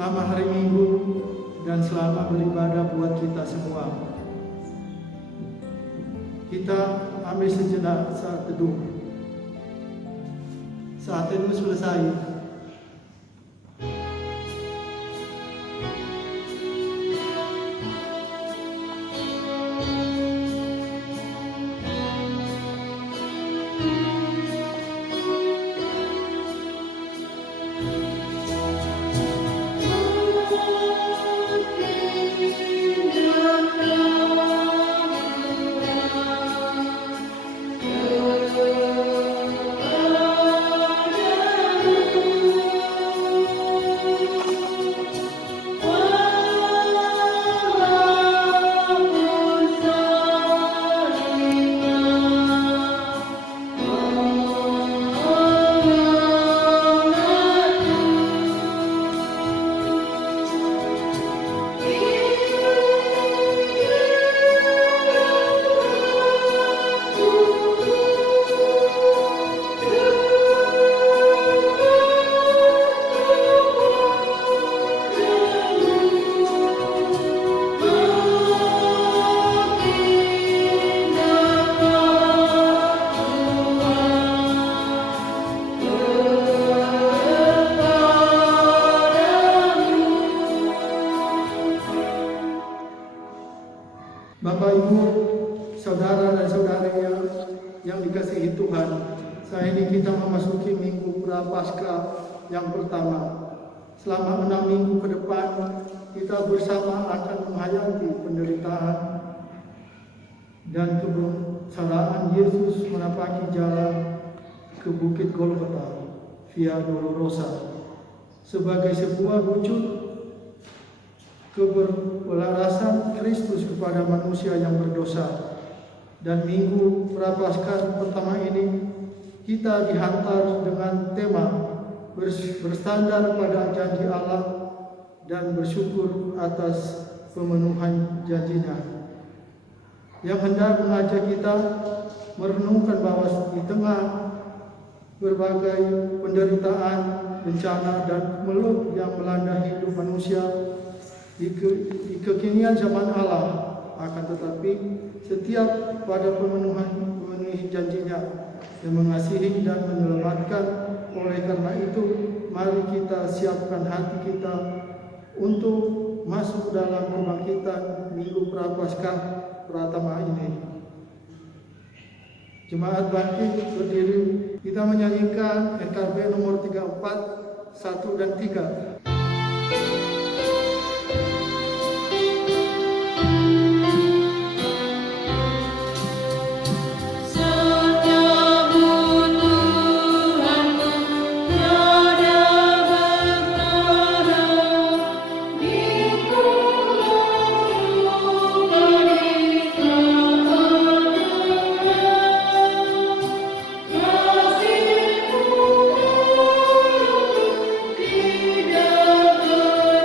selama hari Minggu dan selama beribadah buat kita semua. Kita ambil sejenak saat teduh. Saat teduh selesai, Bapak, Ibu, saudara dan saudari yang dikasihi Tuhan, saat ini kita memasuki Minggu Prapaskah yang pertama. Selama 6 minggu ke depan, kita bersama akan menghayati penderitaan dan kebesaran Yesus menapaki jalan ke Bukit Golgota, Via Dolorosa, sebagai sebuah wujud keberwelasan Kristus kepada manusia yang berdosa. Dan Minggu Prapaskah pertama ini kita dihantar dengan tema bersandar pada janji Allah dan bersyukur atas pemenuhan janjinya, yang hendak mengajak kita merenungkan bahwa di tengah berbagai penderitaan, bencana dan kemelut yang melanda hidup manusia di kekinian zaman Allah, akan tetapi setiap pada memenuhi janjinya yang mengasihi dan menyelamatkan. Oleh karena itu, mari kita siapkan hati kita untuk masuk dalam kebangkitan Minggu Prapaskah pertama ini. Jemaat bangkit berdiri, kita menyanyikan NKB nomor 34, 1 dan 3. Tidak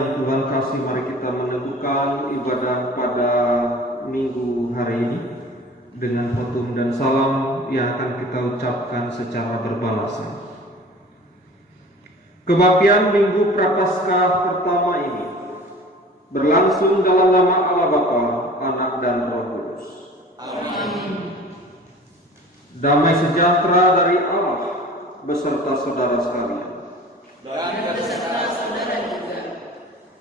yang Tuhan kasih, mari kita meneguhkan ibadah pada minggu hari ini dengan khotbah dan salam yang akan kita ucapkan secara berbalasan. Kebaktian Minggu Prapaskah pertama ini berlangsung dalam nama Allah Bapa, Anak dan Roh Kudus. Amin. Damai sejahtera dari Allah beserta saudara sekalian. Dan beserta saudara juga.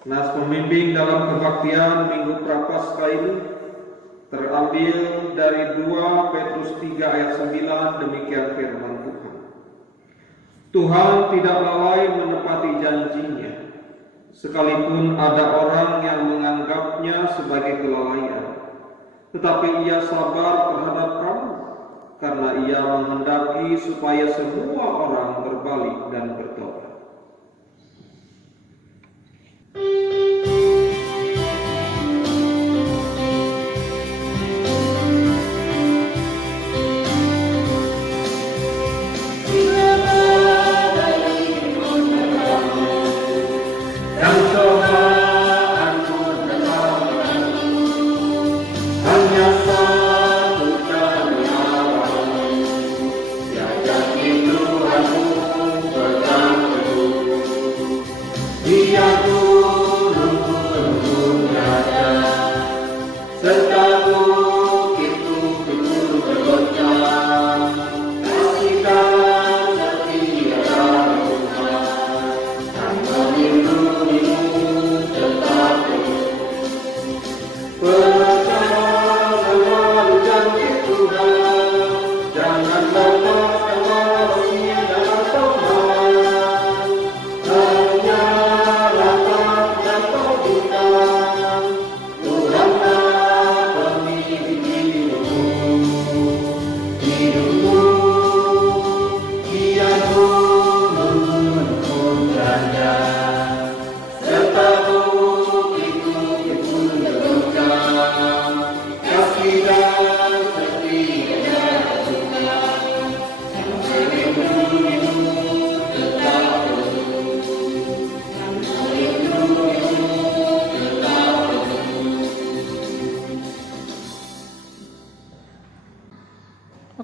Nas pembimbing dalam kebaktian Minggu Prapaskah ini terambil dari 2 Petrus 3 ayat 9, demikian firman Tuhan. Tuhan tidak lalai menepati janjinya, sekalipun ada orang yang menganggapnya sebagai kelalaian. Tetapi Ia sabar terhadap kamu, karena Ia menghendaki supaya semua orang berbalik dan bertobat.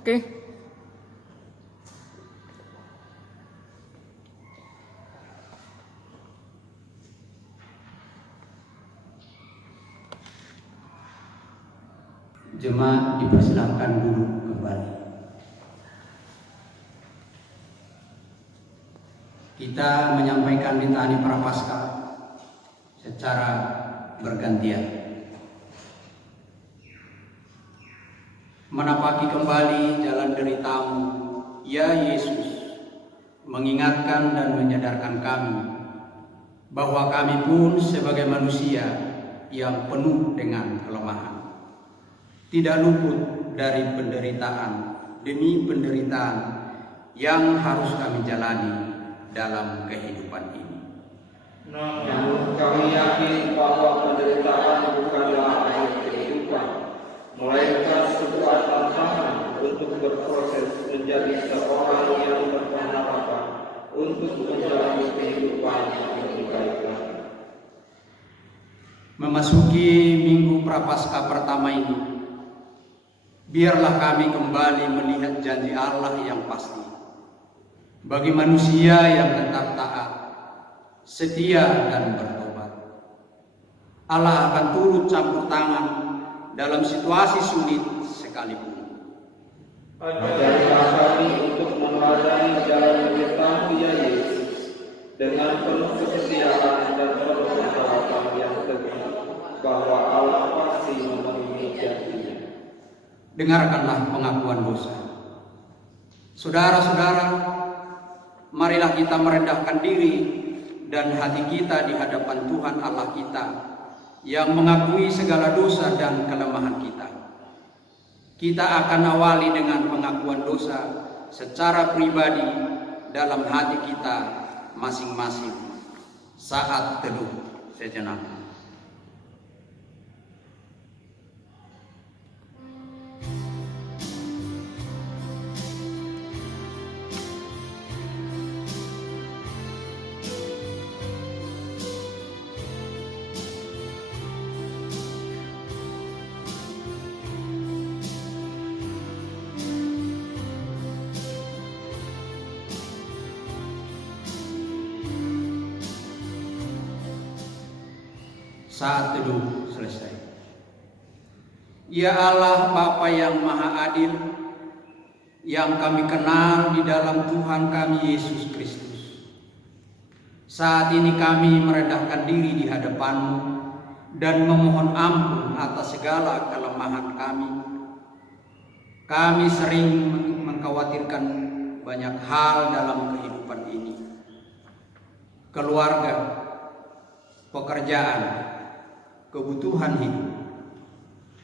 Oke. Jemaat dipersilakan duduk kembali. Kita menyampaikan litani Prapaskah secara bergantian. Menapaki kembali jalan deritamu, ya Yesus, mengingatkan dan menyadarkan kami bahwa kami pun sebagai manusia yang penuh dengan kelemahan, tidak luput dari penderitaan demi penderitaan yang harus kami jalani dalam kehidupan ini. Namun kami yakin bahwa penderitaan bukanlah akhir kehidupan, melainkan sebuah tantangan untuk berproses menjadi seorang yang berpengharapan untuk menjalani kehidupan yang lebih baik lagi. Memasuki Minggu Prapaskah pertama ini, biarlah kami kembali melihat janji Allah yang pasti bagi manusia yang tetap taat, setia dan bertobat. Allah akan turut campur tangan dalam situasi sulit sekalipun. Ajarilah kami untuk meneladani jalan beritamu, ya Yesus, dengan penuh kesetiaan dan penuh pengharapan yang teguh bahwa Allah pasti memenuhi janjinya. Dengarkanlah pengakuan dosa. Saudara-saudara, marilah kita merendahkan diri dan hati kita di hadapan Tuhan Allah kita yang mengakui segala dosa dan kelemahan kita. Kita akan awali dengan pengakuan dosa secara pribadi dalam hati kita masing-masing saat teduh sejenak. saat teduh selesai. Ya Allah Bapa yang Maha Adil, yang kami kenal di dalam Tuhan kami Yesus Kristus, saat ini kami merendahkan diri di hadapan-Mu dan memohon ampun atas segala kelemahan kami. Kami sering mengkhawatirkan banyak hal dalam kehidupan ini. Keluarga, pekerjaan, kebutuhan hidup,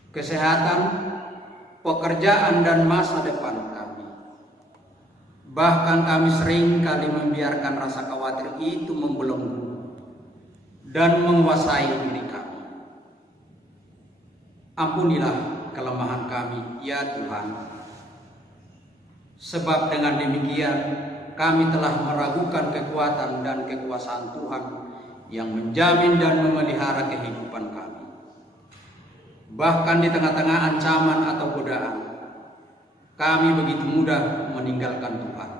kesehatan, pekerjaan dan masa depan kami. Bahkan kami sering kali membiarkan rasa khawatir itu membelenggu dan menguasai diri kami. Ampunilah kelemahan kami, ya Tuhan. Sebab dengan demikian kami telah meragukan kekuatan dan kekuasaan Tuhan yang menjamin dan memelihara kehidupan kami. Bahkan di tengah-tengah ancaman atau godaan, kami begitu mudah meninggalkan Tuhan.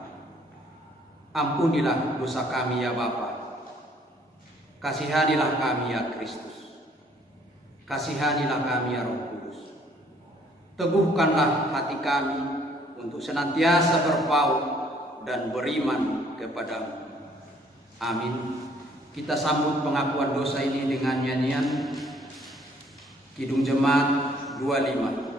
Ampunilah dosa kami, ya Bapa. Kasihanilah kami, ya Kristus. Kasihanilah kami, ya Roh Kudus. Teguhkanlah hati kami untuk senantiasa berpaut dan beriman kepadamu. Amin. Kita sambut pengakuan dosa ini dengan nyanyian Kidung Jemaat 25.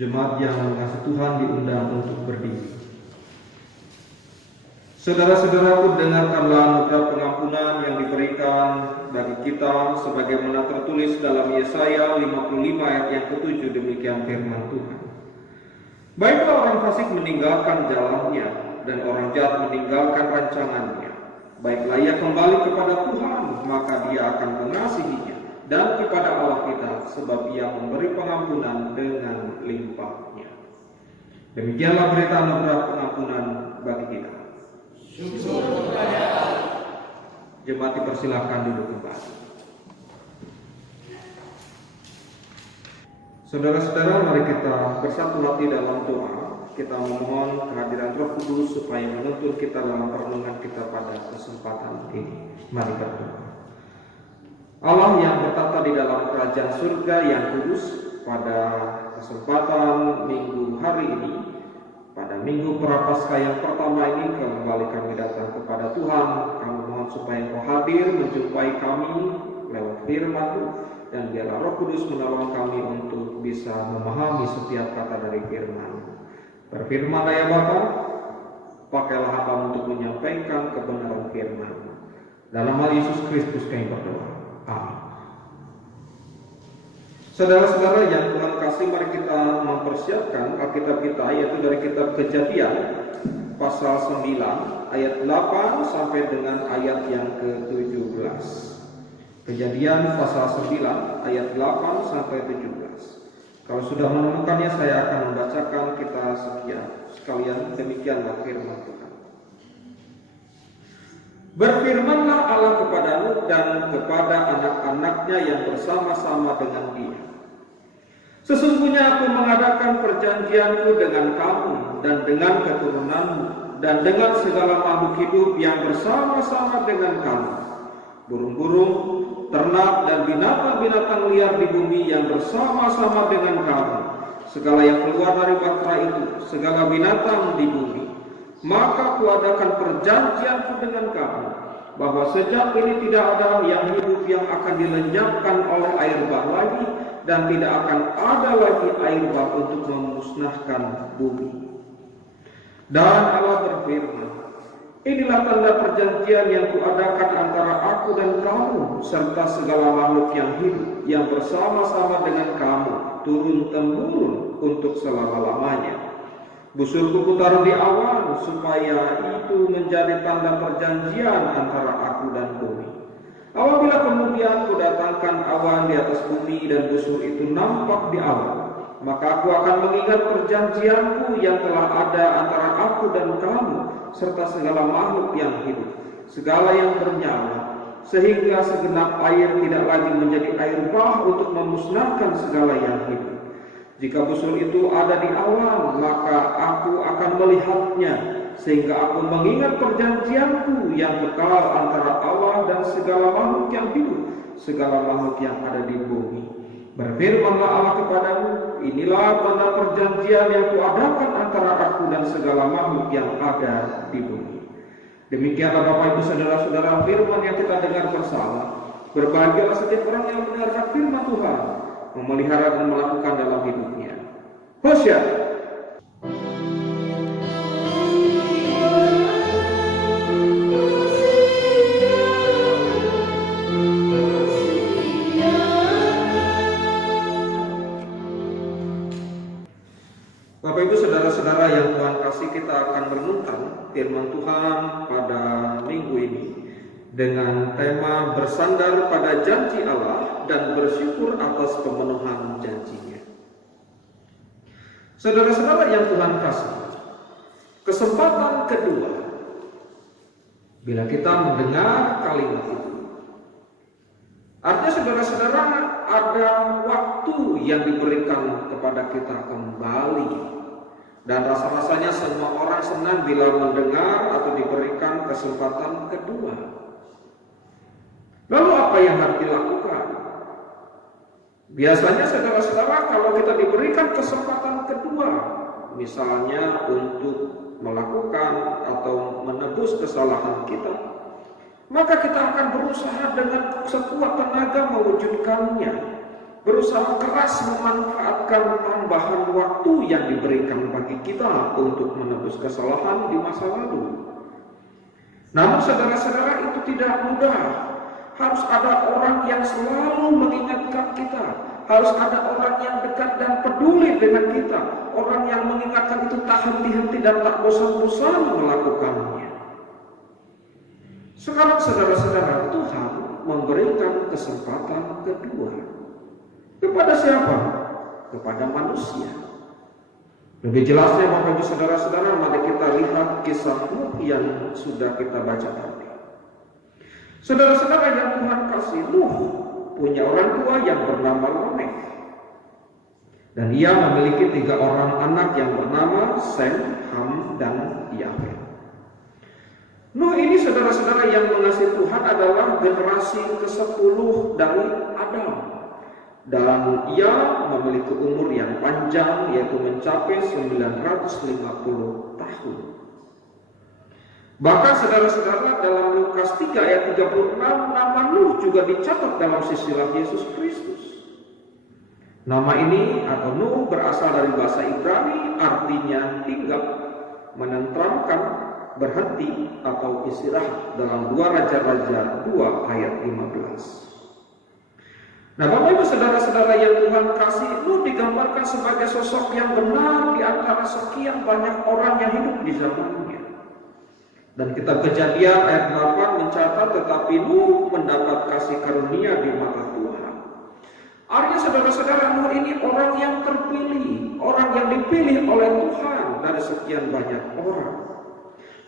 Jemaat yang mengasihi Tuhan diundang untuk berdiri. Saudara-saudaraku, dengarkanlah anugerah pengampunan yang diberikan bagi kita sebagaimana tertulis dalam Yesaya 55 ayat yang ke-7. Demikian firman Tuhan. Baiklah orang fasik meninggalkan jalannya dan orang jahat meninggalkan rancangannya. Baiklah ia kembali kepada Tuhan, maka dia akan mengasihinya, dan kepada Allah kita, sebab ia memberi pengampunan dengan limpahnya. Demikianlah berita anugerah pengampunan bagi kita. Syukur kepada Allah. Jemaat dipersilakan duduk kembali. Saudara-saudara, mari kita bersatu hati dalam doa. Kita memohon kehadiran Roh Kudus supaya menuntun kita dalam perenungan kita pada kesempatan ini. Mari berdoa. Allah yang bertata di dalam kerajaan surga yang kudus, pada kesempatan minggu hari ini, pada minggu Prapaskah yang pertama ini, kembali kami datang kepada Tuhan. Kami mohon supaya Engkau hadir menjumpai kami lewat firman-Mu, dan biarlah Roh Kudus menolong kami untuk bisa memahami setiap kata dari firman-Mu. Berfirmanlah ya Bapa, pakailah hamba untuk menyampaikan kebenaran firman-Mu. Dalam hal Yesus Kristus kami berdoa. Amin. Saudara-saudara yang Tuhan kasih, mari kita mempersiapkan Alkitab kita, yaitu dari kitab Kejadian pasal 9 ayat 8 sampai dengan ayat yang ke-17. Kejadian pasal 9 ayat 8 sampai 17. Kalau sudah menemukannya, saya akan membacakan, kita kata sekian. Sekalian demikianlah firman Tuhan. Berfirmanlah Allah kepada Nuh dan kepada anak-anaknya yang bersama-sama dengan dia. Sesungguhnya aku mengadakan perjanjianku dengan kamu dan dengan keturunanmu dan dengan segala makhluk hidup yang bersama-sama dengan kamu. Burung-burung, ternak dan binatang-binatang liar di bumi yang bersama-sama dengan kamu. Segala yang keluar dari batra itu, segala binatang di bumi. Maka kuadakan perjanjianku dengan kamu, bahwa sejak ini tidak ada yang hidup yang akan dilenyapkan oleh air bah lagi, dan tidak akan ada lagi air bah untuk memusnahkan bumi. Dan Allah berfirman, inilah tanda perjanjian yang kuadakan antara aku dan kamu, serta segala makhluk yang hidup, yang bersama-sama dengan kamu, turun-temurun untuk selama-lamanya. Busurku kutaruh di awan, supaya itu menjadi tanda perjanjian antara aku dan bumi. Apabila kemudian kudatangkan awan di atas bumi dan busur itu nampak di awan, maka aku akan mengingat perjanjianku yang telah ada antara aku dan kamu, serta segala makhluk yang hidup, segala yang bernyawa, sehingga segenap air tidak lagi menjadi air bah untuk memusnahkan segala yang hidup. Jika busur itu ada di awan, maka aku akan melihatnya, sehingga aku mengingat perjanjianku yang kekal antara Allah dan segala makhluk yang hidup, segala makhluk yang ada di bumi. Berfirmanlah Allah kepadamu, inilah tanda perjanjian yang kuadakan antara aku dan segala makhluk yang ada di bumi. Demikianlah Bapak Ibu Saudara-saudara firman yang kita dengar bersama. Berbahagialah setiap orang yang mendengarkan firman Tuhan, memelihara dan melakukan dalam hidupnya. Hosya. Bapak Ibu Saudara-saudara yang Tuhan kasih, kita akan merenungkan firman Tuhan pada minggu ini dengan tema bersandar pada janji Allah dan bersyukur atas pemenuhan janjinya. Saudara-saudara yang Tuhan kasih, kesempatan kedua bila kita mendengar kalimat itu, artinya saudara-saudara ada waktu yang diberikan kepada kita kembali, dan rasa-rasanya semua orang senang bila mendengar atau diberikan kesempatan kedua. Lalu apa yang harus dilakukan? Biasanya saudara-saudara kalau kita diberikan kesempatan kedua, misalnya untuk melakukan atau menebus kesalahan kita, maka kita akan berusaha dengan sekuat tenaga mewujudkannya, berusaha keras memanfaatkan tambahan waktu yang diberikan bagi kita untuk menebus kesalahan di masa lalu. Namun saudara-saudara, itu tidak mudah. Harus ada orang yang selalu mengingatkan kita. Harus ada orang yang dekat dan peduli dengan kita. Orang yang mengingatkan itu tak henti-henti dan tak bosan-bosan melakukannya. Sekarang saudara-saudara, Tuhan memberikan kesempatan kedua. Kepada siapa? Kepada manusia. Lebih jelasnya Bapak Ibu Saudara-saudara, mari kita lihat kisah Nuh yang sudah kita baca tadi. Saudara-saudara yang Tuhan kasih, Nuh punya orang tua yang bernama Lamekh. Dan ia memiliki 3 orang anak yang bernama Sem, Ham, dan Yafet. Nuh ini saudara-saudara yang mengasihi Tuhan adalah generasi ke-10 dari Adam. Dan ia memiliki umur yang panjang, yaitu mencapai 950 tahun. Bahkan saudara-saudara dalam Lukas 3 ayat 36, nama Nuh juga dicatat dalam silsilah Yesus Kristus. Nama ini atau Nuh berasal dari bahasa Ibrani, artinya hinggap, menenteramkan, berhenti atau istirahat, dalam 2 Raja-Raja 2 ayat 15. Nah, Bapak Ibu Saudara-saudara yang Tuhan kasih, Nuh digambarkan sebagai sosok yang benar di antara sekian banyak orang yang hidup di zamannya. Dan kitab Kejadian ayat 8 mencatat, tetapi Nuh mendapat kasih karunia di mata Tuhan. Artinya saudara-saudara, Nuh ini orang yang terpilih, orang yang dipilih oleh Tuhan sekian banyak orang.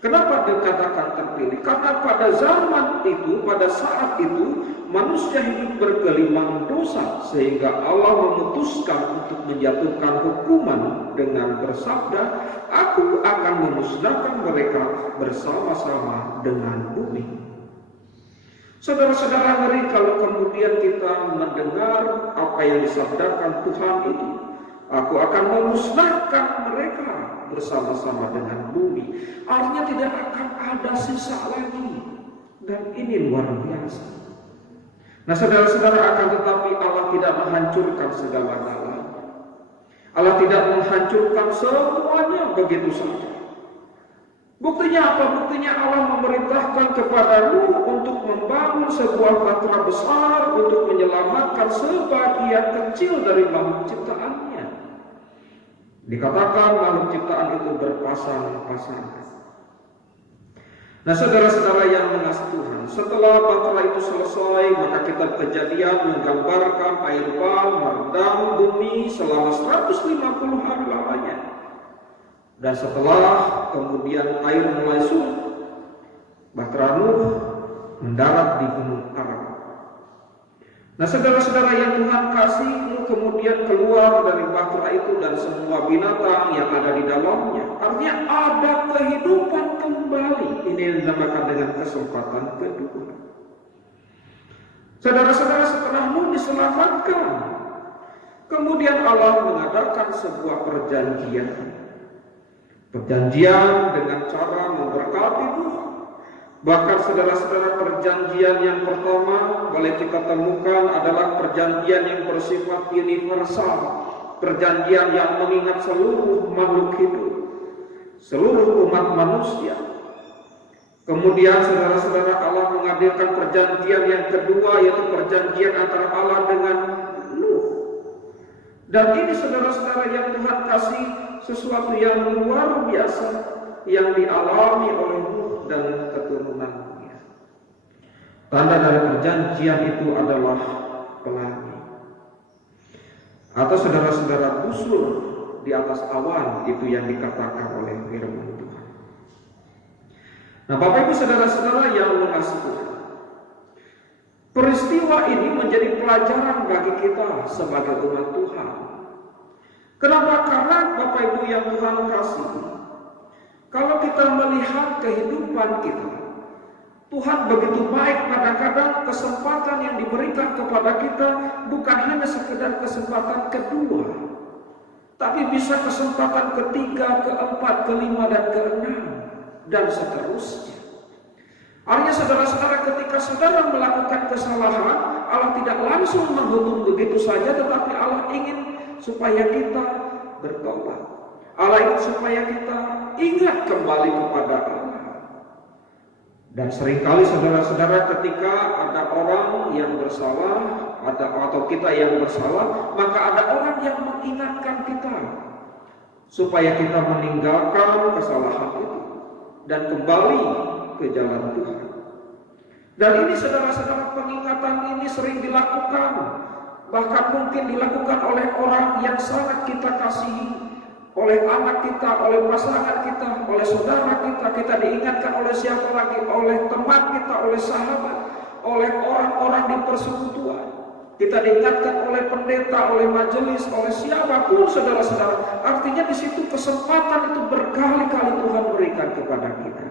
Kenapa dikatakan terpilih? Karena pada zaman itu, pada saat itu, manusia hidup bergelimang dosa, sehingga Allah memutuskan untuk menjatuhkan hukuman dengan bersabda, "Aku akan memusnahkan mereka bersama-sama dengan bumi." Saudara-saudara, ngeri kalau kemudian kita mendengar apa yang disabdakan Tuhan itu. Aku akan memusnahkan mereka bersama-sama dengan bumi. Artinya tidak akan ada sisa lagi. Dan ini luar biasa. Nah, saudara-saudara, akan tetapi Allah tidak menghancurkan segala-galanya. Allah tidak menghancurkan semuanya begitu saja. Buktinya apa? Buktinya Allah memerintahkan kepada Nuh untuk membangun sebuah batra besar untuk menyelamatkan sebagian kecil dari makhluk ciptaannya. Dikatakan makhluk ciptaan itu berpasang-pasangan. Nah, saudara-saudara yang mengasihi Tuhan, setelah batra itu selesai, maka kitab Kejadian menggambarkan air bah merendam bumi selama 150 hari lamanya. Dan setelah kemudian air mulai surut, batra Nuh mendarat di gunung Arab. Nah, saudara-saudara yang Tuhan kasih, Nuh kemudian keluar dari batra itu dan semua binatang yang ada di dalamnya. Artinya ada kehidupan kembali. Ini yang dinamakan dengan kesempatan kedua. Saudara-saudara, setelah Nuh diselamatkan, kemudian Allah mengadakan sebuah perjanjian. Perjanjian dengan cara memberkati Nuh. Bahkan saudara-saudara, perjanjian yang pertama boleh kita temukan adalah perjanjian yang bersifat universal. Perjanjian yang mengingat seluruh makhluk hidup, seluruh umat manusia. Kemudian saudara-saudara, Allah menghadirkan perjanjian yang kedua, yaitu perjanjian antara Allah dengan Nuh. Dan ini saudara-saudara yang Tuhan kasih sesuatu yang luar biasa yang dialami oleh Nuh dan keturunannya. Tanda dari perjanjian itu adalah pelangi, atau saudara-saudara busur di atas awan, itu yang dikatakan oleh firman Tuhan. Nah, Bapak Ibu saudara-saudara yang mengasihi Tuhan, peristiwa ini menjadi pelajaran bagi kita sebagai umat Tuhan. Kenapa? Karena Bapak Ibu yang Tuhan kasih, kalau kita melihat kehidupan kita, Tuhan begitu baik. Kadang-kadang kesempatan yang diberikan kepada kita bukan hanya sekedar kesempatan kedua, tapi bisa kesempatan ketiga, keempat, kelima, dan keenam, dan seterusnya. Artinya saudara-saudara, ketika saudara melakukan kesalahan, Allah tidak langsung menghukum begitu saja, tetapi Allah ingin supaya kita bertobat. Allah ingin supaya kita ingat kembali kepada Allah. Dan seringkali saudara-saudara, ketika ada orang yang bersalah, atau kita yang bersalah, maka ada orang yang mengingatkan kita supaya kita meninggalkan kesalahan itu dan kembali ke jalan Tuhan. Dan ini saudara-saudara, pengingatan ini sering dilakukan, bahkan mungkin dilakukan oleh orang yang sangat kita kasihi, oleh anak kita, oleh pasangan kita, oleh saudara kita. Kita diingatkan oleh siapa lagi? Oleh teman kita, oleh sahabat, oleh orang-orang di persekutuan. Kita diingatkan oleh pendeta, oleh majelis, oleh siapapun saudara-saudara. Artinya di situ kesempatan itu berkali-kali Tuhan berikan kepada kita.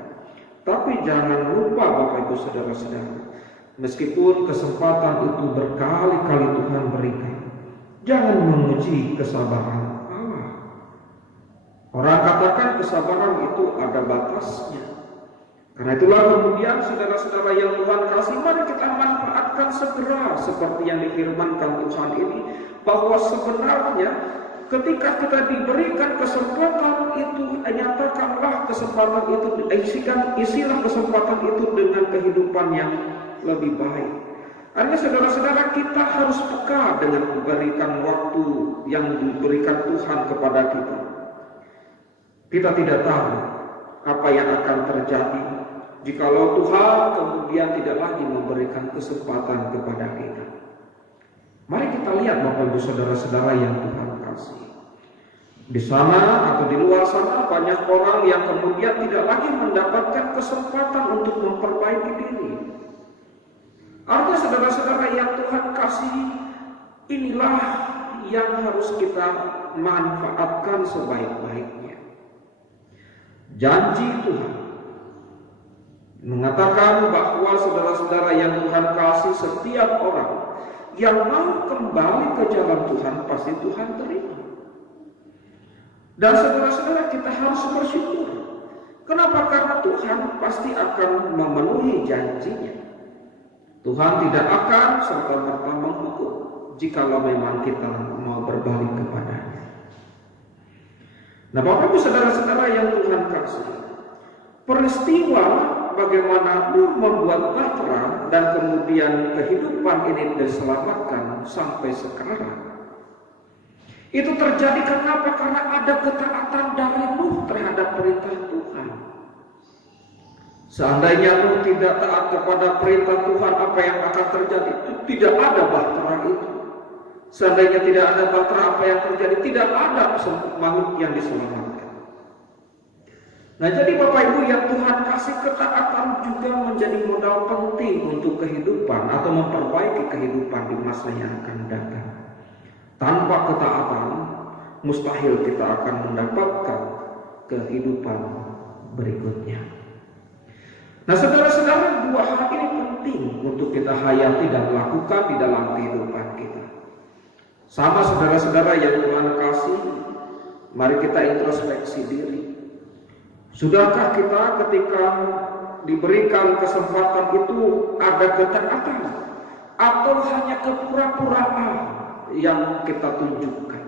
Tapi jangan lupa Bapak Ibu saudara-saudara, meskipun kesempatan itu berkali-kali Tuhan berikan, jangan memuji kesabaran Allah. Orang katakan kesabaran itu ada batasnya. Karena itulah kemudian saudara-saudara yang Tuhan kasih, mari kita manfaatkan segera seperti yang difirmankan Tuhan ini, bahwa sebenarnya ketika kita diberikan kesempatan itu, nyatakanlah kesempatan itu, isilah kesempatan itu dengan kehidupan yang lebih baik. Artinya saudara-saudara, kita harus peka dengan memberikan waktu yang diberikan Tuhan kepada kita. Kita tidak tahu apa yang akan terjadi jikalau Tuhan kemudian tidak lagi memberikan kesempatan kepada kita. Mari kita lihat Bapak Ibu saudara-saudara yang Tuhan kasih, Di sana atau di luar sana banyak orang yang kemudian tidak lagi mendapatkan kesempatan untuk memperbaiki diri. Artinya saudara-saudara yang Tuhan kasih, inilah yang harus kita manfaatkan sebaik-baiknya. Janji Tuhan mengatakan bahwa saudara-saudara yang Tuhan kasih, setiap orang yang mau kembali ke jalan Tuhan pasti Tuhan terima. Dan saudara-saudara, kita harus bersyukur. Kenapa? Karena Tuhan pasti akan memenuhi janjinya. Tuhan tidak akan serta-merta menghukum jikalau memang kita mau berbalik kepadanya. Nah, Bapak Ibu saudara-saudara yang Tuhan kasih, peristiwa bagaimana Nuh membuat bahtera dan kemudian kehidupan ini diselamatkan sampai sekarang, itu terjadi kenapa? Karena ada ketaatan dari Nuh terhadap perintah Tuhan. Seandainya Nuh tidak taat kepada perintah Tuhan, apa yang akan terjadi? Tidak ada bahtera itu. Seandainya tidak ada bahtera, apa yang terjadi? Tidak ada makhluk yang diselamatkan. Nah, jadi Bapak Ibu yang Tuhan kasih, ketaatan juga menjadi modal penting untuk kehidupan atau memperbaiki kehidupan di masa yang akan datang. Tanpa ketaatan, mustahil kita akan mendapatkan kehidupan berikutnya. Nah, saudara-saudara, dua hal ini penting untuk kita hayati dan lakukan di dalam kehidupan kita. Sama saudara-saudara yang Tuhan kasih, mari kita introspeksi diri. Sudahkah kita ketika diberikan kesempatan itu ada ketaatan? Atau hanya kepura-puraan yang kita tunjukkan?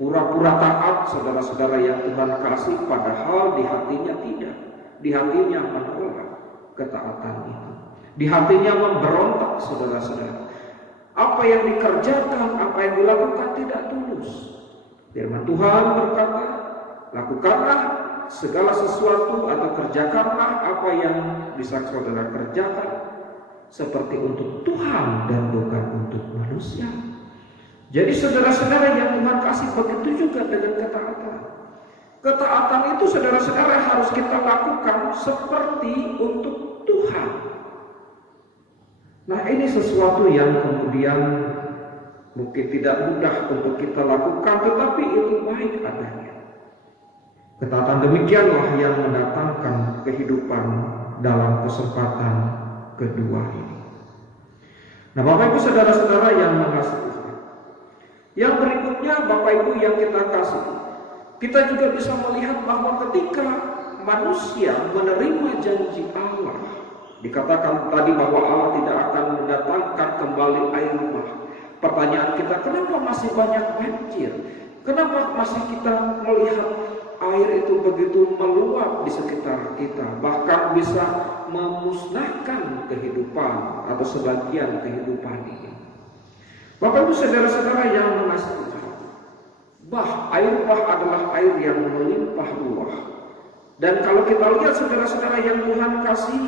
Pura-pura taat saudara-saudara yang Tuhan kasih, padahal di hatinya tidak. Di hatinya menolak ketaatan itu. Di hatinya memberontak saudara-saudara. Apa yang dikerjakan, apa yang dilakukan tidak tulus. Firman Tuhan berkata, lakukanlah segala sesuatu atau kerjakanlah apa yang bisa saudara kerjakan seperti untuk Tuhan dan bukan untuk manusia. Jadi saudara-saudara yang Tuhan kasih, begitu juga dengan ketaatan. Ketaatan itu saudara-saudara harus kita lakukan seperti untuk Tuhan. Nah, ini sesuatu yang kemudian mungkin tidak mudah untuk kita lakukan, tetapi itu baik adanya. Ketaatan demikianlah yang mendatangkan kehidupan dalam kesempatan kedua ini. Nah, Bapak Ibu saudara-saudara yang mengasihi Tuhan, yang berikutnya Bapak Ibu yang kita kasih, kita juga bisa melihat bahwa ketika manusia menerima janji Allah, dikatakan tadi bahwa Allah tidak akan mendatangkan kembali air bah. Pertanyaan kita, kenapa masih banyak banjir? Kenapa masih kita melihat air itu begitu meluap di sekitar kita, bahkan bisa memusnahkan kehidupan atau sebagian kehidupan ini? Bapak Ibu saudara-saudara yang mengasihi Tuhan, air bah adalah air yang melimpah ruah. Dan kalau kita lihat saudara-saudara yang Tuhan kasih,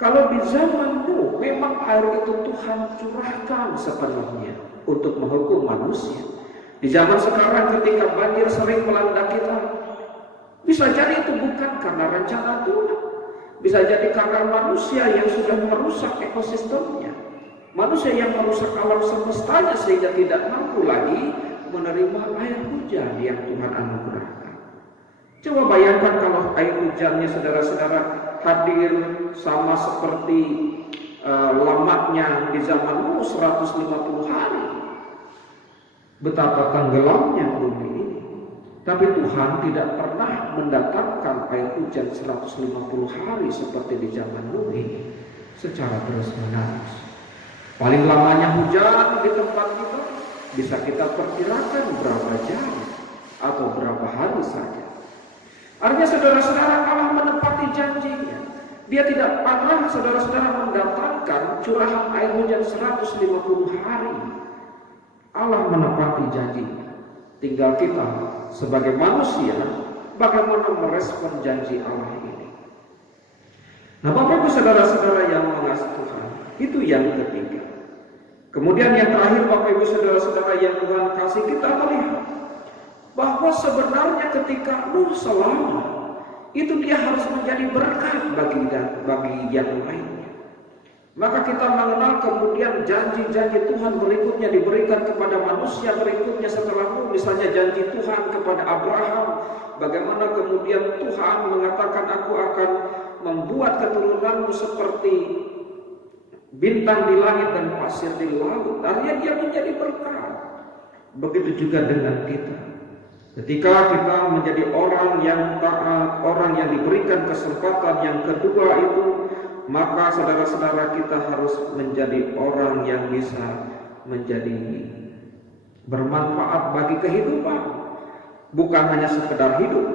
kalau di zaman Nuh memang air itu Tuhan curahkan sepenuhnya untuk menghukum manusia. Di zaman sekarang ketika banjir sering melanda kita, bisa jadi itu bukan karena rencana Tuhan. Bisa jadi karena manusia yang sudah merusak ekosistemnya. Manusia yang merusak alam semestanya sehingga tidak mampu lagi menerima air hujan yang Tuhan anugerahkan. Coba bayangkan kalau air hujannya saudara-saudara hadir sama seperti lamanya di zaman Nuh 150 hari. Betapa tenggelamnya bumi ini. Tapi Tuhan tidak pernah mendatangkan air hujan 150 hari seperti di zaman Nuh ini secara terus-menerus. Paling lamanya hujan di tempat kita bisa kita perkirakan berapa jam atau berapa hari saja. Artinya saudara-saudara, Allah menepati janjinya. Dia tidak pernah saudara-saudara mendatangkan curahan air hujan 150 hari. Allah menepati janjinya. Tinggal kita sebagai manusia bagaimana merespon janji Allah ini. Nah, Bapak Ibu saudara-saudara yang mengasihi Tuhan, itu yang ketiga. Kemudian yang terakhir Bapak Ibu saudara-saudara yang Tuhan kasih, kita melihat bahwa sebenarnya ketika Nuh selamat, itu dia harus menjadi berkat bagi yang lainnya. Maka kita mengenal kemudian janji-janji Tuhan berikutnya diberikan kepada manusia berikutnya setelah Nuh. Misalnya janji Tuhan kepada Abraham, bagaimana kemudian Tuhan mengatakan, aku akan membuat keturunanmu seperti bintang di langit dan pasir di laut. Artinya dia menjadi berkat. Begitu juga dengan kita. Ketika kita menjadi orang yang taat, orang yang diberikan kesempatan yang kedua itu, maka saudara-saudara kita harus menjadi orang yang bisa menjadi bermanfaat bagi kehidupan. Bukan hanya sekedar hidup,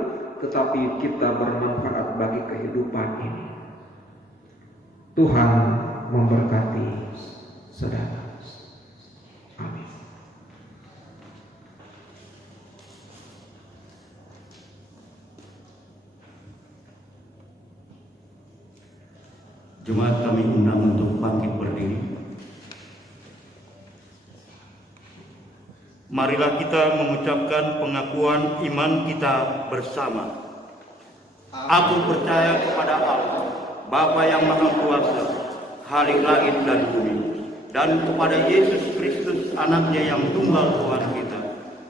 tetapi kita bermanfaat bagi kehidupan ini. Tuhan memberkati saudara. Amin. Jemaat kami undang untuk bangkit berdiri. Marilah kita mengucapkan pengakuan iman kita bersama. Aku percaya kepada Allah, Bapa yang Maha Kuasa, Khalik langit dan bumi, dan kepada Yesus Kristus, Anaknya yang tunggal Tuhan kita,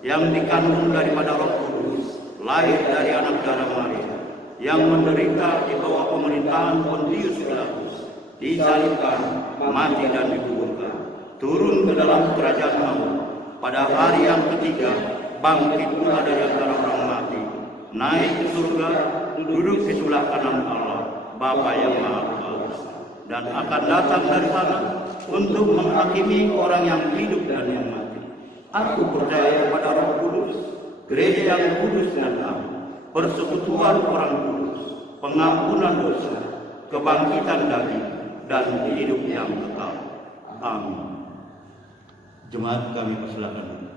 yang dikandung daripada Roh Kudus, lahir dari anak darah Maria, yang menderita di bawah pemerintahan Pontius Pilatus, disalibkan, mati dan dikuburkan, turun ke dalam kerajaan maut, pada hari yang ketiga bangkit pula dari antara orang mati, naik ke surga, duduk di sebelah kanan Allah, Bapa yang Maha Kuasa, dan akan datang dari sana untuk menghakimi orang yang hidup dan yang mati. Aku percaya kepada Roh Kudus, gereja yang kudus dan aman, persekutuan orang kudus, pengampunan dosa, kebangkitan daging, dan hidup yang kekal. Amin. Jemaat kami persilakan.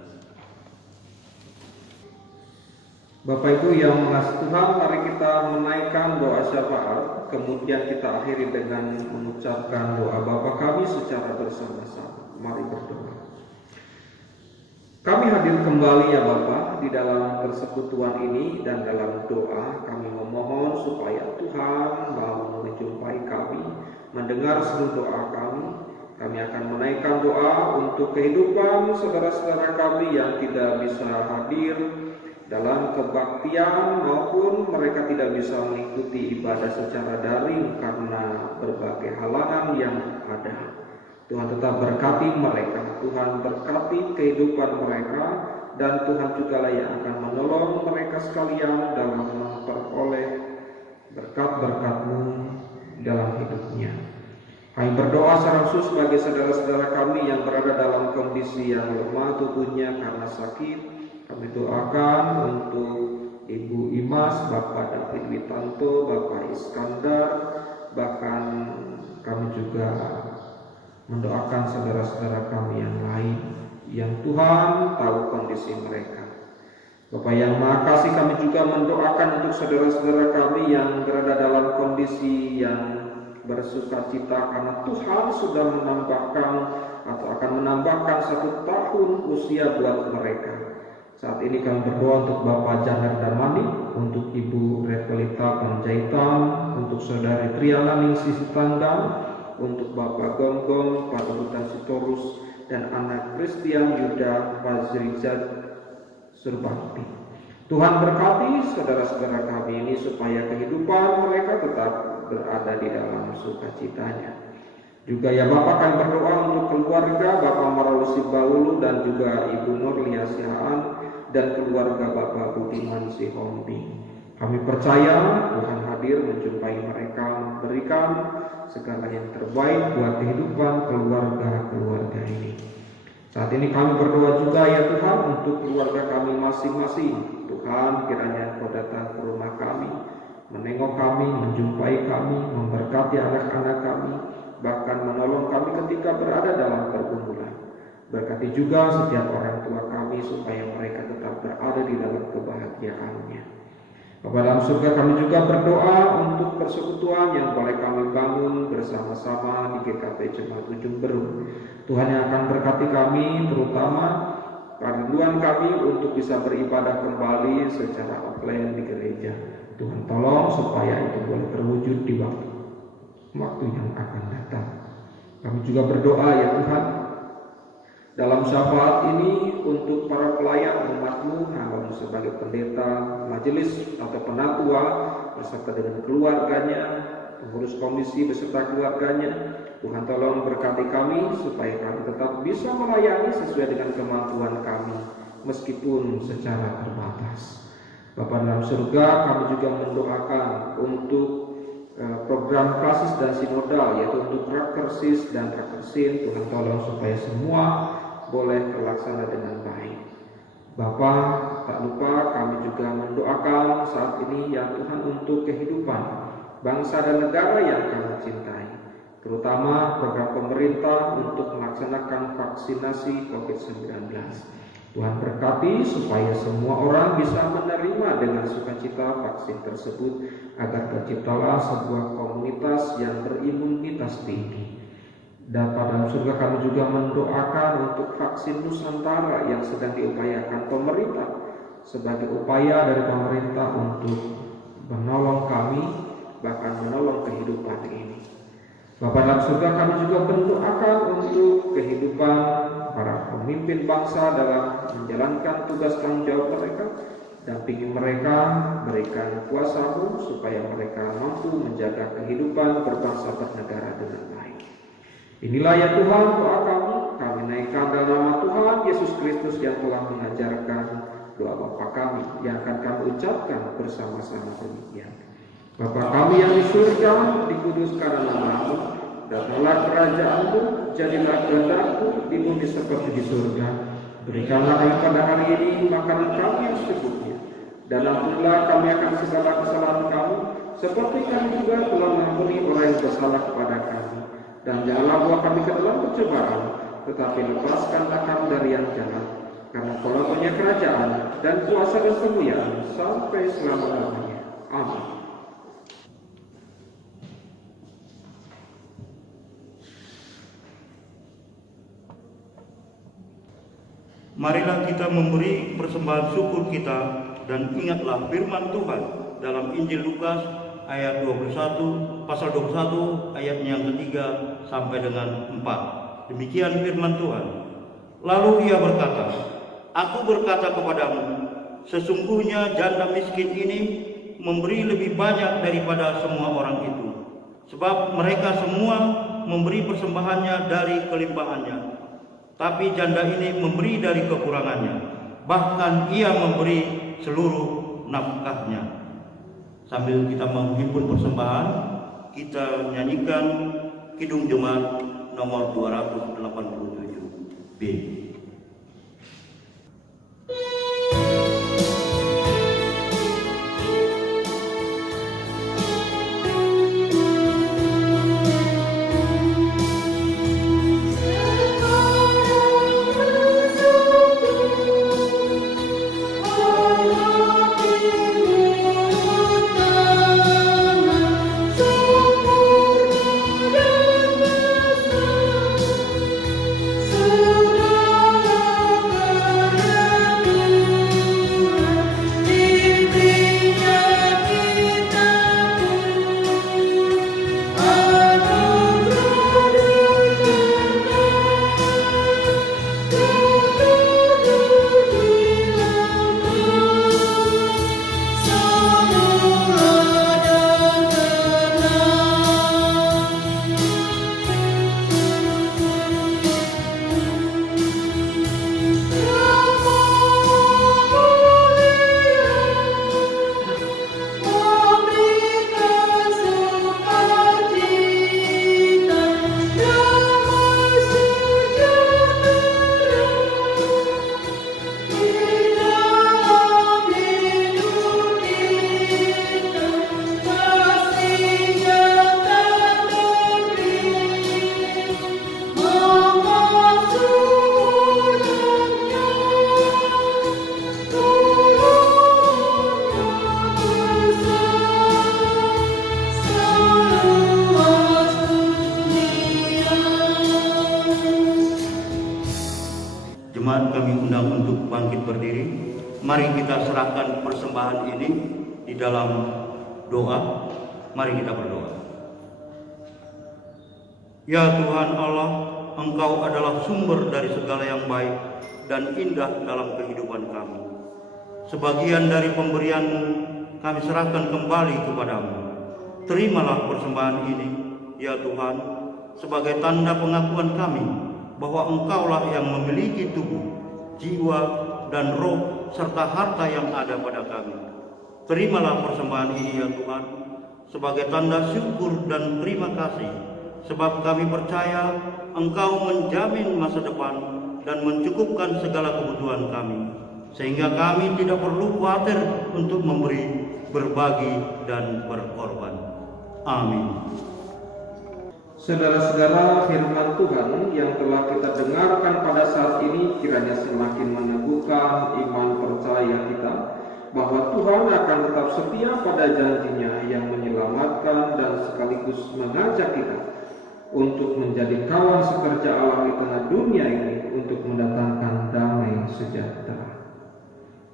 Bapak Ibu yang mengasihi Tuhan, mari kita menaikkan doa syafaat, kemudian kita akhiri dengan mengucapkan doa Bapa kami secara bersama-sama. Mari berdoa. Kami hadir kembali ya Bapa di dalam persekutuan ini, dan dalam doa kami memohon supaya Tuhan mau menjumpai kami, mendengar seluruh doa kami. Kami akan menaikkan doa untuk kehidupan saudara-saudara kami yang tidak bisa hadir dalam kebaktian maupun mereka tidak bisa mengikuti ibadah secara daring karena berbagai halangan yang ada. Tuhan tetap berkati mereka, Tuhan berkati kehidupan mereka, dan Tuhan juga lah yang akan menolong mereka sekalian dalam memperoleh berkat-berkat-Mu dalam hidupnya. Kami berdoa secara khusus bagi saudara-saudara kami yang berada dalam kondisi yang lemah tubuhnya karena sakit. Kami doakan untuk Ibu Imas, Bapak David Witanto, Bapak Iskandar, bahkan kami juga mendoakan saudara-saudara kami yang lain yang Tuhan tahu kondisi mereka. Bapak yang Maha Kasih, kami juga mendoakan untuk saudara-saudara kami yang berada dalam kondisi yang bersuka cita karena Tuhan sudah menambahkan atau akan menambahkan 1 tahun usia buat mereka. Saat ini kami berdoa untuk Bapak Janar Damani, untuk Ibu Repelita Panjaitan, untuk Saudari Triana Ningsih Sitanggang, untuk Bapak Gonggong, Pak Urutan Sitorus, dan anak Christian Yuda Fazrizat Surbakti. Tuhan berkati saudara-saudara kami ini supaya kehidupan mereka tetap berada di dalam sukacitanya. Juga ya Bapak, kami berdoa untuk keluarga Bapak Marawusi Baulu dan juga Ibu Nurlia Sihaan dan keluarga Bapak Budiman Sihombi. Kami percaya Tuhan hadir menjumpai mereka, memberikan segala yang terbaik buat kehidupan keluarga-keluarga ini. Saat ini kami berdoa juga ya Tuhan untuk keluarga kami masing-masing. Tuhan, kiranya Engkau datang ke rumah kami, menengok kami, menjumpai kami, memberkati anak-anak kami, bahkan menolong kami ketika berada dalam pergumulan. Berkati juga setiap orang tua kami supaya mereka tetap berada di dalam kebahagiaannya. Bapa dalam surga, kami juga berdoa untuk persekutuan yang boleh kami bangun bersama-sama di GKP Jemaat Ujung Berung. Tuhan yang akan berkati kami, terutama kerinduan kami untuk bisa beribadah kembali secara offline di gereja. Tuhan tolong supaya itu boleh terwujud di waktu yang akan datang. Kami juga berdoa ya Tuhan, dalam syafaat ini untuk para pelayan umat-Mu, Hamba sebagai pendeta, majelis atau penatua beserta dengan keluarganya, pengurus komisi beserta keluarganya. Tuhan tolong berkati kami supaya kami tetap bisa melayani sesuai dengan kemampuan kami meskipun secara terbatas. Bapa dalam surga, kami juga mendoakan untuk program klasis dan sinodal, yaitu untuk rakersis dan rakersin. Tuhan tolong supaya semua boleh terlaksana dengan baik. Bapa, tak lupa kami juga mendoakan saat ini ya Tuhan untuk kehidupan bangsa dan negara yang kami cintai, terutama program pemerintah untuk melaksanakan vaksinasi COVID-19. Tuhan berkati supaya semua orang bisa menerima dengan sukacita vaksin tersebut, agar terciptalah sebuah komunitas yang berimunitas tinggi. Dan pada surga kami juga mendoakan untuk vaksin Nusantara yang sedang diupayakan pemerintah, sebagai upaya dari pemerintah untuk menolong kami, bahkan menolong kehidupan ini. Bapa dalam surga, kami juga mendoakan untuk kehidupan para pemimpin bangsa dalam menjalankan tugas tanggung jawab mereka. Dampingi mereka, berikan kuasa-Mu supaya mereka mampu menjaga kehidupan berbangsa bernegara dengan baik. Inilah ya Tuhan doa kami naikkan dalam nama Tuhan Yesus Kristus yang telah mengajarkan doa Bapa kami yang akan kami ucapkan bersama-sama demikian. Bapa kami yang di surga, dikuduskanlah nama-Mu, datanglah kerajaan-Mu, jadilah kehendak-Mu di bumi seperti di surga. Berikanlah kami pada hari ini makanan kami yang secukupnya, dan ampunilah kami akan segala kesalahan kami, seperti kami juga telah mengampuni orang yang bersalah kepada kami. Dan janganlah bawa kami ke dalam pencobaan, tetapi lepaskanlah kami dari yang jahat. Karena Engkau-nya kerajaan dan kuasa dan kemuliaan sampai selama-lamanya. Amin. Marilah kita memberi persembahan syukur kita dan ingatlah firman Tuhan dalam Injil Lukas ayat 21, pasal 21 ayatnya yang ketiga sampai dengan 4. Demikian firman Tuhan. Lalu ia berkata, Aku berkata kepadamu, sesungguhnya janda miskin ini memberi lebih banyak daripada semua orang itu, sebab mereka semua memberi persembahannya dari kelimpahannya. Tapi janda ini memberi dari kekurangannya, bahkan ia memberi seluruh nafkahnya. Sambil kita menghimpun persembahan, kita nyanyikan Kidung Jemaat nomor 287B. Surah mari kita serahkan persembahan ini di dalam doa. Mari kita berdoa. Ya Tuhan Allah, Engkau adalah sumber dari segala yang baik dan indah dalam kehidupan kami. Sebagian dari pemberian-Mu kami serahkan kembali kepadamu. Terimalah persembahan ini, ya Tuhan, sebagai tanda pengakuan kami bahwa Engkaulah yang memiliki tubuh, jiwa, dan roh, serta harta yang ada pada kami. Terimalah persembahan ini, ya Tuhan, sebagai tanda syukur dan terima kasih, sebab kami percaya Engkau menjamin masa depan dan mencukupkan segala kebutuhan kami, sehingga kami tidak perlu khawatir untuk memberi, berbagi, dan berkorban. Amin. Saudara-saudara, firman Tuhan yang telah kita dengarkan pada saat ini kiranya semakin meneguhkan iman percaya kita bahwa Tuhan akan tetap setia pada janjinya yang menyelamatkan dan sekaligus mengajak kita untuk menjadi kawan sekerja Allah di tengah dunia ini untuk mendatangkan damai sejahtera.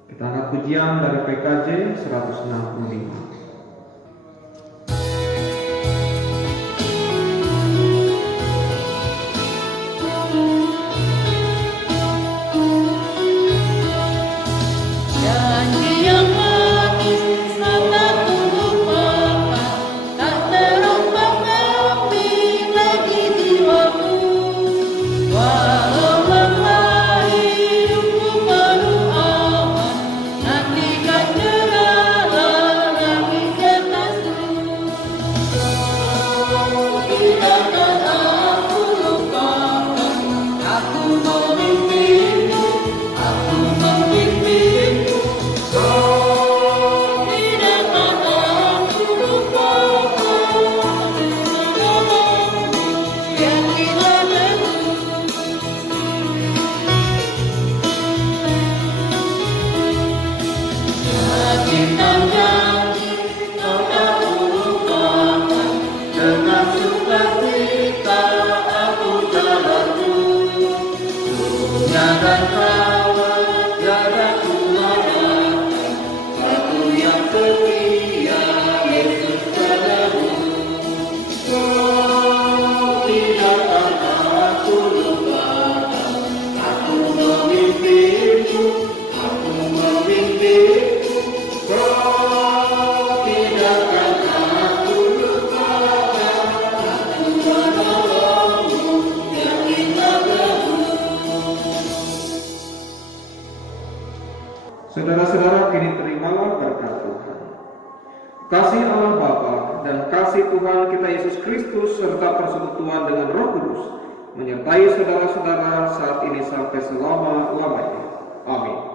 Kita angkat pujian dari PKJ 165. Saudara-saudara, kini terimalah berkat Tuhan. Kasih Allah Bapa dan kasih Tuhan kita Yesus Kristus serta persekutuan dengan Roh Kudus menyertai saudara-saudara saat ini sampai selama-lamanya. Amin.